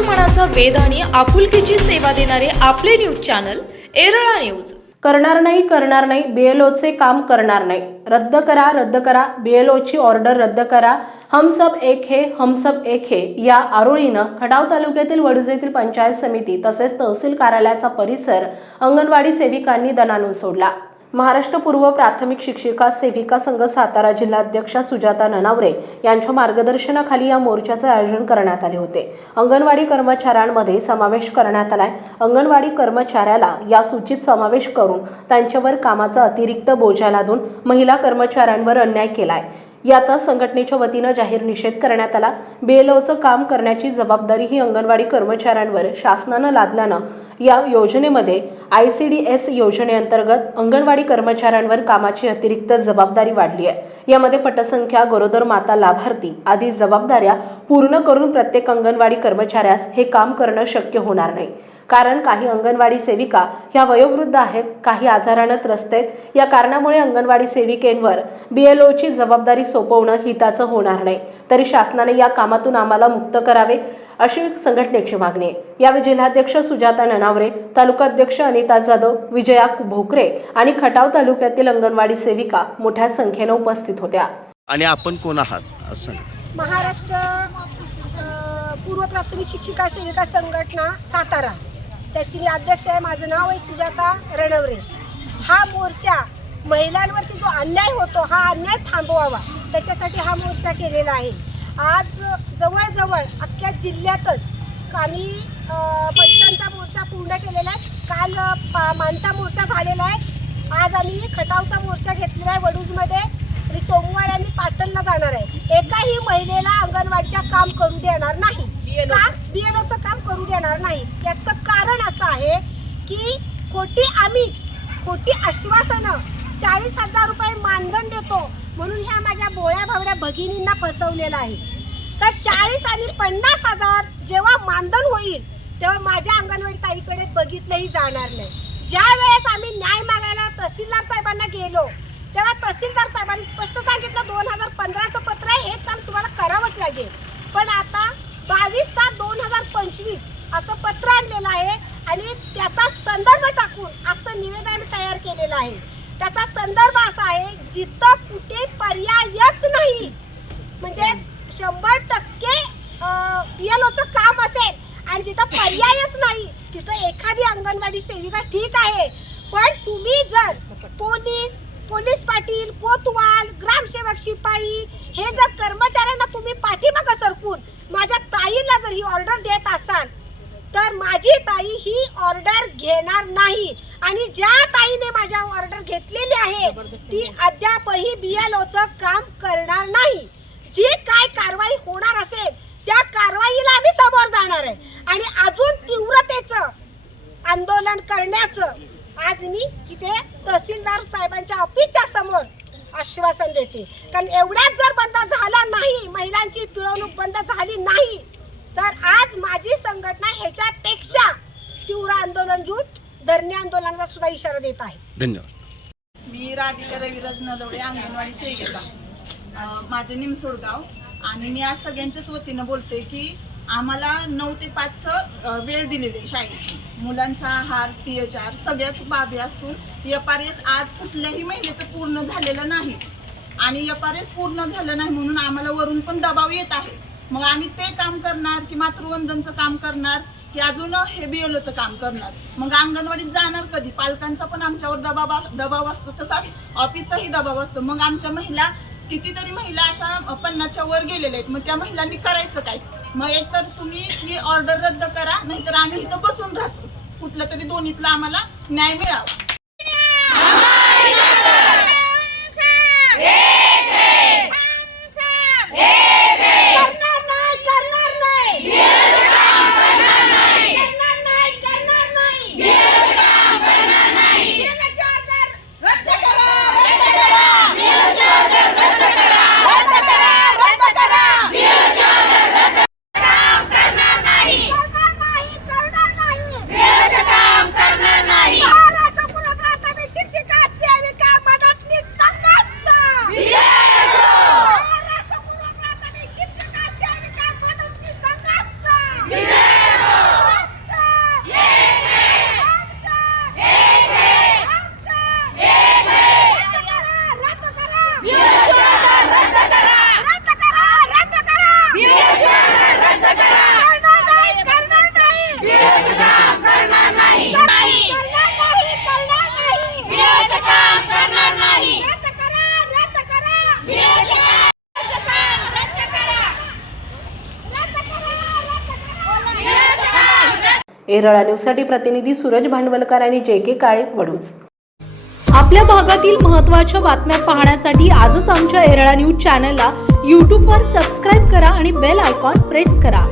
मनाचा वेध आणि आपुलकीची सेवा देणारे आपले न्यूज चॅनल एरळा न्यूज. करणार नाही करणार नाही बीएलओचे काम करणार नाही. रद्द करा रद्द करा बीएलओची ऑर्डर रद्द करा. हम सब एक हे हम सब एक हे या आरोळीनं खटाव तालुक्यातील वडुजेतील पंचायत समिती तसेच तहसील कार्यालयाचा परिसर अंगणवाडी सेविकांनी दनानून सोडला. महाराष्ट्र पूर्व प्राथमिक शिक्षिका सेविका संघ सातारा जिल्हाध्यक्षा सुजाता ननावरे यांच्या मार्गदर्शनाखाली या मोर्चाचे आयोजन करण्यात आले होते. अंगणवाडी कर्मचाऱ्यांमध्ये समावेश करण्यात आलाय. अंगणवाडी कर्मचाऱ्याला या सूचीत समावेश करून त्यांच्यावर कामाचा अतिरिक्त बोजा लादून महिला कर्मचाऱ्यांवर अन्याय केलाय. याचा संघटनेच्या वतीनं जाहीर निषेध करण्यात आला. बीएलओचं काम करण्याची जबाबदारी ही अंगणवाडी कर्मचाऱ्यांवर शासनानं लादल्यानं या योजनेमध्ये आय सी डी एस योजनेअंतर्गत अंगणवाडी कर्मचाऱ्यांवर कामाची अतिरिक्त जबाबदारी वाढली आहे. यामध्ये पटसंख्या गरोदर माता लाभार्थी आदी जबाबदाऱ्या पूर्ण करून प्रत्येक अंगणवाडी कर्मचाऱ्यास हे काम करणं शक्य होणार नाही. कारण काही अंगणवाडी सेविका ह्या वयोवृद्ध आहेत काही आजारानं त्रस्त आहेत या कारणामुळे अंगणवाडी सेविकेंवर बीएलओची जबाबदारी सोपवणं हिताचं होणार नाही. तरी शासनाने या कामातून आम्हाला मुक्त करावे अशी संघटनेची मागणी आहे. यावेळी जिल्हाध्यक्ष सुजाता ननावरे तालुकाध्यक्ष अनिता जाधव विजया भोकरे आणि खटाव तालुक्यातील अंगणवाडी सेविका मोठ्या संख्येनं उपस्थित होत्या. आणि आपण कोण आहात? महाराष्ट्र पूर्व प्राथमिक शिक्षिका सेविका संघटना सातारा. त्याची मी अध्यक्ष आहे माझं नाव आहे सुजाता रणवरे. हा मोर्चा महिलांवरती जो अन्याय होतो हा अन्याय थांबवावा. त्याच्यासाठी हा मोर्चा केलेला आहे. आज जवळजवळ अख्ख्या जिल्ह्यातच आम्ही पंचांचा मोर्चा पूर्ण केलेला आहे. काल पा- मानचा मोर्चा झालेला आहे. आज आम्ही खटावचा मोर्चा घेतलेला आहे वडूजमध्ये. आणि सोमवारी आम्ही पाटणला जाणार अंगणवाडीच्या काम करू देणार नाही. बिएलओचं काम करू देणार नाही. याचं कारण असं आहे की खोटी आम्हीच खोटी आश्वासनं चाळीस हजार रुपये मानधन देतो म्हणून ह्या माझ्या बोळ्या भावड्या भगिनींना फसवलेलं आहे. तर चाळीस आणि पन्नास हजार जेव्हा मानधन होईल तेव्हा माझ्या अंगणवाडी ताईकडे बघितलंही जाणार नाही. ज्या वेळेस आम्ही न्याय मागायला तहसीलदार साहेबांना गेलो तेव्हा तहसीलदार साहेबांनी स्पष्ट सांगितलं दोन हजार पंधराचं पत्र आहे हे काम तुम्हाला करावंच लागेल. पण आता बावीस सात दोन हजार पंचवीस असं पत्र आणलेलं आहे आणि त्याचा संदर्भ टाकून आजचं निवेदन आम्ही तयार केलेलं आहे. त्याचा संदर्भ असा आहे जिथं कुठे पर्यायच नाही. म्हणजे शंभर टक्के पीएलओचं काम असेल आणि जिथं पर्यायच नाही तिथं एखादी अंगणवाडी सेविका ठीक आहे. पण तुम्ही जर पोलीस पोलीस पाटील कोतवाल ग्रामसेवक शिपाई हे जर कर्मचाऱ्यांना तुम्ही पाठीमागं सरकून माझ्या ताईला जर ही ऑर्डर देत असाल तर माझी ताई ही ऑर्डर घेणार नाही. आणि ज्या ताईने माझ्या ऑर्डर घेतलेली आहे ती अद्यापही बीएलओचं काम करणार नाही. जी काय कारवाई होणार असेल त्या कारवाईला आम्ही समोर जाणार आहे. आणि अजून तीव्रतेचं आंदोलन करण्याचं आज मी इथे तहसीलदार साहेबांच्या ऑफिसच्या समोर आश्वासन देते. कारण एवढ्यात जर बंद झाला नाही महिलांची पिळवणूक बंद झाली नाही तर आज माझी संघटना ह्याच्यापेक्षा तीव्र आंदोलन घेऊन धरणे आंदोलनाला सुद्धा इशारा देत आहे. धन्यवाद. मी राधिका रविराज नलवडे अंगणवाडी सेविका. माझे निमसोड गाव. आणि मी आज सगळ्यांच्याच वतीनं बोलते की आम्हाला नऊ ते पाचचं वेळ दिलेली आहे शाळेची. मुलांचा आहार टी एच आर सगळ्याच बाबी असतील एफ आर एस आज कुठल्याही महिलेचं पूर्ण झालेलं नाही. आणि एफ आर एस पूर्ण झालं नाही म्हणून आम्हाला वरून पण दबाव येत आहे. मग आम्ही ते काम करणार की मातृवंदनचं काम करणार की अजून हे बिओलोचं काम करणार? मग अंगणवाडीत जाणार कधी? पालकांचा पण आमच्यावर दबाव दबाव असतो तसाच ऑफिसचाही दबाव असतो. मग आमच्या महिला कितीतरी महिला अशा पन्नासच्या वर गेलेल्या आहेत. मग त्या महिलांनी करायचं काय? मग एकतर तुम्ही ही ऑर्डर रद्द करा नाहीतर आम्ही इथं बसून राहतो. कुठलं तरी दोन्हीतला आम्हाला न्याय मिळावा करणार नाही करणार नाही करणार नाही करणार नाही बिलाची ऑर्डर रद्द करा रद्द करा बिलाची ऑर्डर रद्द करा रद्द करा रद्द करा बिलाची ऑर्डर रद्द काम करणार नाही करणार नाही करणार नाही बिलाचं काम करणार नाही महाराष्ट्र एरळा न्यूजसाठी प्रतिनिधी सूरज भांडवलकर आणि जे के काळे वडूज. आपल्या भागातील महत्त्वाच्या बातम्या पाहण्यासाठी आजच आमच्या एरळा न्यूज चॅनलला यूट्यूबवर सबस्क्राईब करा आणि बेल आयकॉन प्रेस करा.